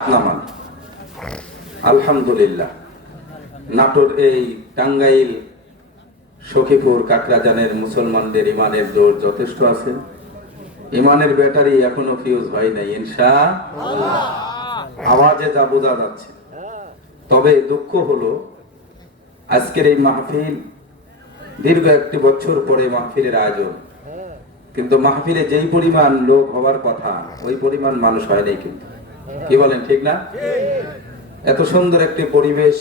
নামান আলহামদুলিল্লাহ। নাটোর এই টাঙ্গাইল সখীপুর কাকরাজানের মুসলমানদের ইমানের জোর যথেষ্ট আছে। ইমানের ব্যাটারি এখনো ফিউজ হয় নাই ইনশাআল্লাহ। আওয়াজে যা বোঝা যাচ্ছে। তবে দুঃখ হলো আজকের এই মাহফিল দীর্ঘ একটি বছর পরে মাহফিলের আয়োজন, কিন্তু মাহফিলে যেই পরিমাণ লোক হওয়ার কথা ওই পরিমাণ মানুষ হয় নাই। কিন্তু কি বলেন, ঠিক না? এত সুন্দর একটি পরিবেশ,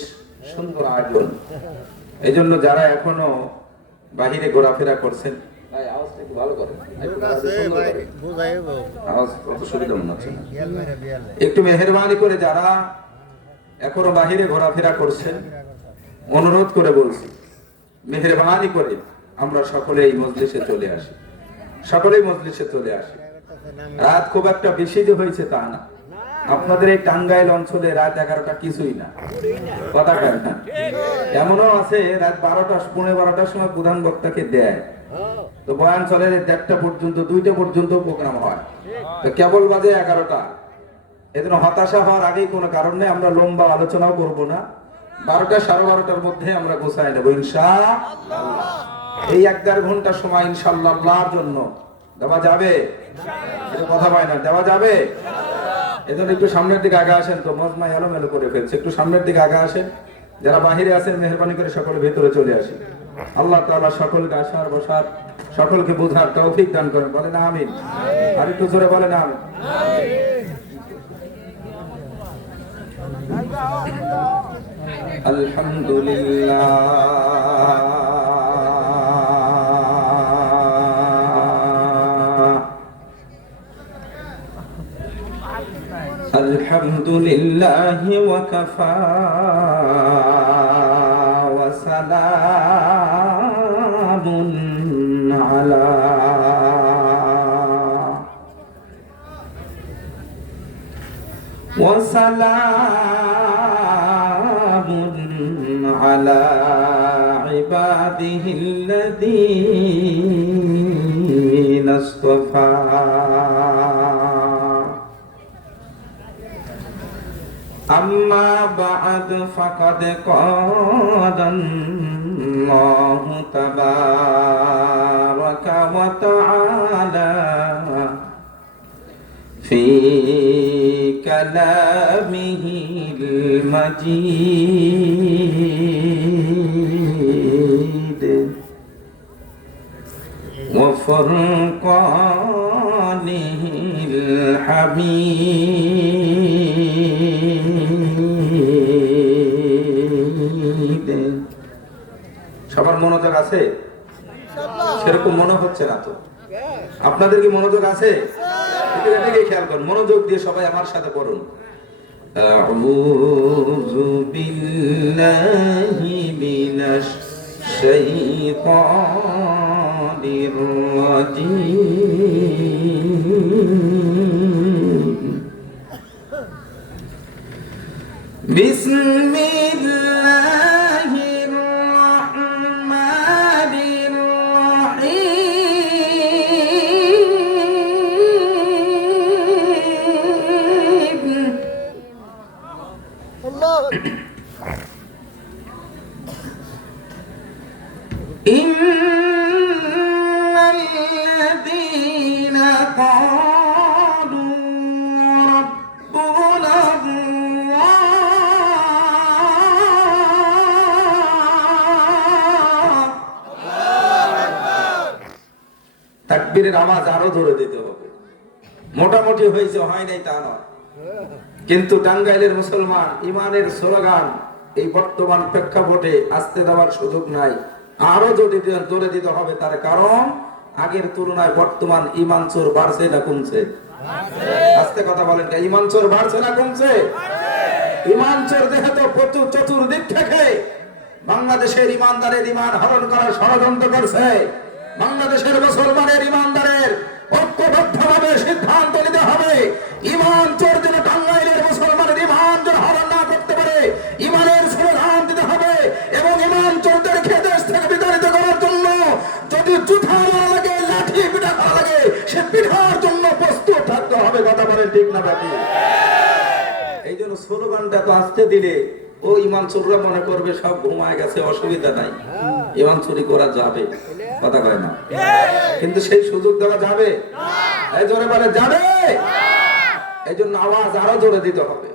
সুন্দর আয়োজন, এই জন্য যারা এখনো বাহিরে ঘোরাফেরা করছেন একটু মেহেরবানি করে যারা এখনো বাহিরে ঘোরাফেরা করছেন অনুরোধ করে বলছি, মেহেরবানি করে আমরা সকলেই মজলিসে চলে আসি, সকলেই মজলিসে চলে আসি। রাত খুব একটা বেশি যে হয়েছে তা না। আপনাদের এই টাঙ্গাইল অঞ্চলে রাত 11টা কিছুই না, কথা কেন না? এমনও আছে রাত 12টা, 12:15টার সময় প্রধান বক্তাকে দেয়, তো বয়ান চলে 1টা পর্যন্ত, 2টা পর্যন্ত প্রোগ্রাম হয়, তো কেবল বাজে 11টা। এজন্য হতাশা হওয়ার আগেই কোনো কারণ নেই, আমরা লম্বা আলোচনাও করব না। 12টা 12:30টার মধ্যে আমরা গোছায় নেব ইনশাআল্লাহ। এই 1-1.5 ঘন্টা সময় ইনশাআল্লাহ আল্লাহর জন্য দেওয়া যাবে, এটা কথা পায় না, দেওয়া যাবে। এজন্য একটু সামনের দিকে আগে আসেন, তো মজমা এলোমেলো করে ফেলছে, একটু সামনের দিকে আগে আসেন। যারা বাহিরে আছেন মেহেরবানি করে সকলে ভেতরে চলে আসেন। আল্লাহ তাআলা সকলকে আসার বসার, সকলকে বোঝার তৌফিক দান করেন, বলেন আমিন। আর একটু জোরে বলেন আমিন। আলহামদুলিল্লাহ আলহামদুলিল্লাহি ওয়া কাফা ওয়া সালামুন আলা ওয়া সালামুন আলা ইবাদিহিল্লাযীনা ইসতাফা। أما بعد فقد قال الله تبارك وتعالى في كلامه المجيد وفرقانه الحميد। সবার মনোযোগ আছে? সেরকম মনে হচ্ছে না তো। আপনাদের কি মনোযোগ আছে? এটাকে খেয়াল করুন, মনোযোগ দিয়ে সবাই আমার সাথে পড়ুন। আউযু বিল্লাহি মিনাশ শাইতানির রাজীম। বিসমিল্লাহির রাহমানির রাহিম। আল্লাহু ইন্নাল্লাযীনা ক্বালু রাব্বুনা তাকবীরের আওয়াজ আরো ধরে দিতে হবে। মোটামুটি হয়েছে, হয় নাই তা নয়, কিন্তু টাঙ্গাইলের মুসলমান ইমানের স্লোগান এই বর্তমান প্রেক্ষাপটে আসতে দেওয়ার সুযোগ নাই, আরো জোরে দিতে হবে। তার কারণ আগের তুলনায় বর্তমান ইমান চোর বাড়ছে না কমছে? আস্তে কথা বলেন, ইমান চোর বাড়ছে না কমছে? ইমান চোর যেহেতু প্রচুর চতুর্দিক থেকে বাংলাদেশের ইমানদারের ইমান হরণ করার ষড়যন্ত্র করছে, বাংলাদেশের মুসলমানের ইমানদারের ঐক্যবদ্ধভাবে সিদ্ধান্ত নিতে হবে ইমান চোর যেন টাঙ্গাইলের মুসলমানের ইমান যেন হরণ না করতে পারে, ইমানের স্লোগান দিতে হবে এবং ইমান চোরদেরকে দেশ থেকে বিতাড়িত করার জন্য যদি জুতা মারা লাগে, লাঠি পিটা করা লাগে, সে পিঠার জন্য প্রস্তুত থাকতে হবে। কথা বলেন ঠিক না বাকি? এই জন্য স্লোগানটা তো আসতে দিলে ও ইমান চোররা মনে করবে সব ঘুমায় গেছে, অসুবিধা নাই, ইমান চুরি করা যাবে, কথা কয় না, কিন্তু সেই সুযোগ দেওয়া যাবে, এই জোরে বলে যাবে, এই জন্য আওয়াজ আরো জোরে দিতে হবে।